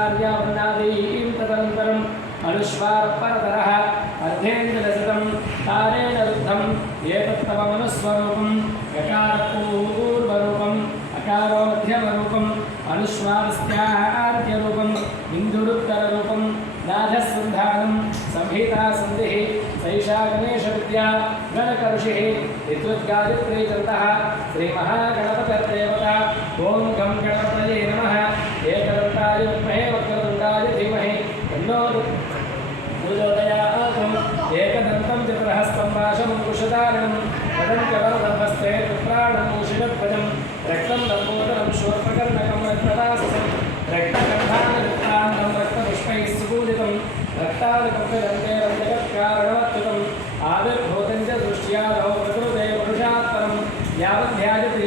పూర్వముచ్చార్యావృణాదైం తదనంతరం అనుష్వార్పరతరः అర్ధేంద్రశతం తారేణ రుద్ధం ఏతత్తమనుస్వరూపం యకారపూర్వరూపం అకారో మధ్యమరూపం అనుష్వారస్యాహార్యరూపం ఇందురుత్తరరూపం రాధసంధానం సంహితా సంధి సైషా గణేష విద్యా గణక ఋషి ఋత్వద్గాయత్రీచంద శ్రీమహాగణపతిర్దేవత ఓం గం గణపతి गुरुजोदयाघम् एकदन्तं चतुरहस्तम्बाशं कुशदारणं पदं कवलदम्भस्ते पुत्राणं शिवध्वजं रक्तं आविर्भूतं च दृष्ट्या लौ प्रकृते पुरुषात्परं यावद्ध्यायते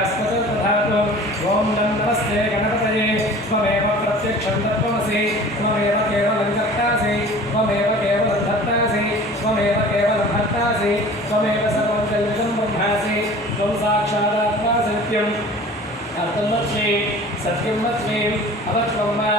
त्वमेव सर्वं जन्मिदं ब्रह्मासि त्वं साक्षादात्मा सत्यम् अर्थं वच्मि सत्यं वच्मि अवत्वं वा